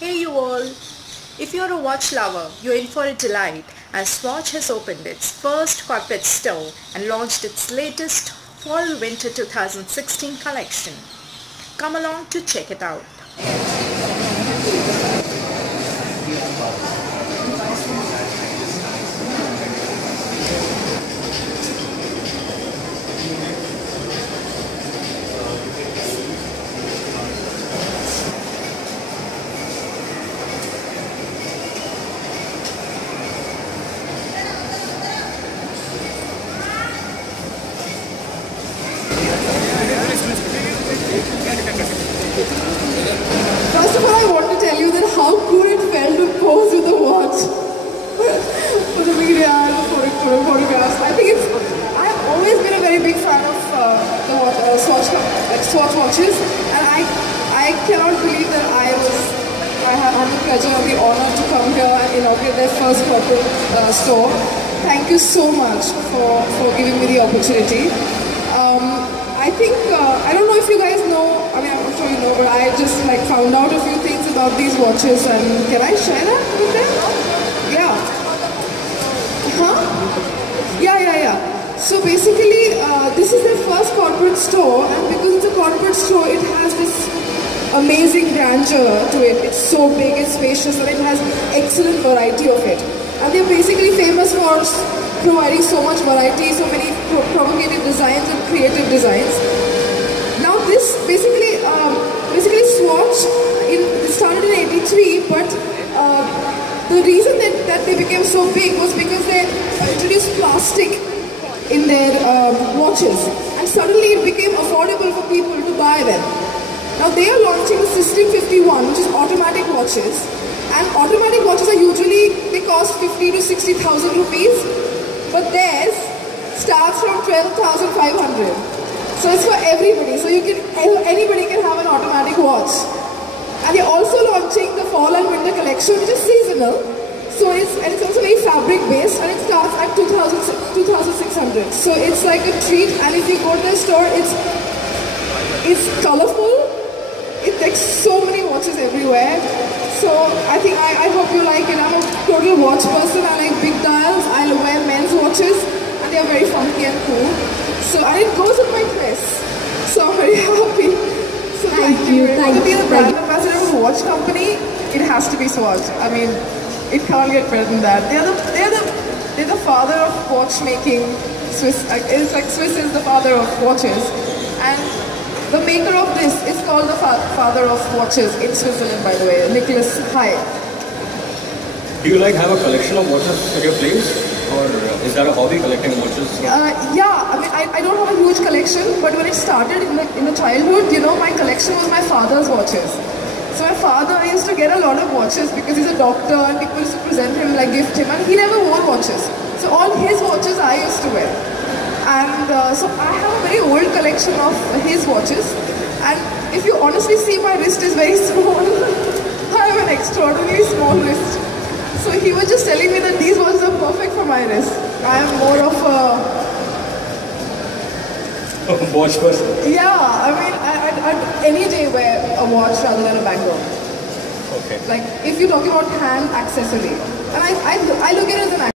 Hey you all! If you're a watch lover, you're in for a delight as Swatch has opened its first corporate store and launched its latest Fall-Winter 2016 collection. Come along to check it out. First of all, I want to tell you that how cool it felt to pose with the watch for the media and for photographs. I think I've always been a very big fan of Swatch watches, and I cannot believe that I had the pleasure and the honor to come here and inaugurate their first corporate store. Thank you so much for giving me the opportunity. I think, I don't know if you guys know, I mean I'm sure you know, but I just found out a few things about these watches, and can I share that with them? Yeah. Huh? Yeah. So basically, this is their first corporate store, and because it's a corporate store, it has this amazing grandeur to it. It's so big, it's spacious, and it has excellent variety of it. And they're basically famous for providing so much variety, so many provocative designs and creative designs. Now this basically Swatch, it started in '83, but the reason that they became so big was because they introduced plastic in their watches, and suddenly it became affordable for people to buy them. Now they are launching the System 51, which is automatic watches, and automatic watches are usually, they cost 50 to 60,000 rupees. But theirs starts from 12,500. So it's for everybody. So anybody can have an automatic watch. And they're also launching the fall and winter collection, which is seasonal. So it's also very fabric based, and it starts at 2,600. So it's like a treat. And if you go to the store, it's colorful. It's like so many watches everywhere. So I hope you like it. I'm a total watch person. I like big dials. I wear men's watches, and they are very funky and cool. So and it goes with my dress. So I'm very happy. So thank you. To be the brand ambassador of a watch company, it has to be Swatch. I mean, it can't get better than that. They're the father of watchmaking. Swiss. It's like Swiss is the father of watches, and the maker of this is called the father of watches in Switzerland, by the way, Nicholas Hai. Do you have a collection of watches at your place, or is that a hobby, collecting watches? Yeah, I mean, I don't have a huge collection, but when it started in the childhood, my collection was my father's watches. So my father used to get a lot of watches because he's a doctor, and people used to present him, gift him, and he never wore watches. So all his watches I used to wear. And so I have a very old collection of his watches, and if you honestly see, my wrist is very small. I have an extraordinarily small wrist. So he was just telling me that these watches are perfect for my wrist. I am more of a watch person? Yeah, I mean, I'd any day wear a watch rather than a bangle. Okay. If you're talking about hand accessory. And I look at it as an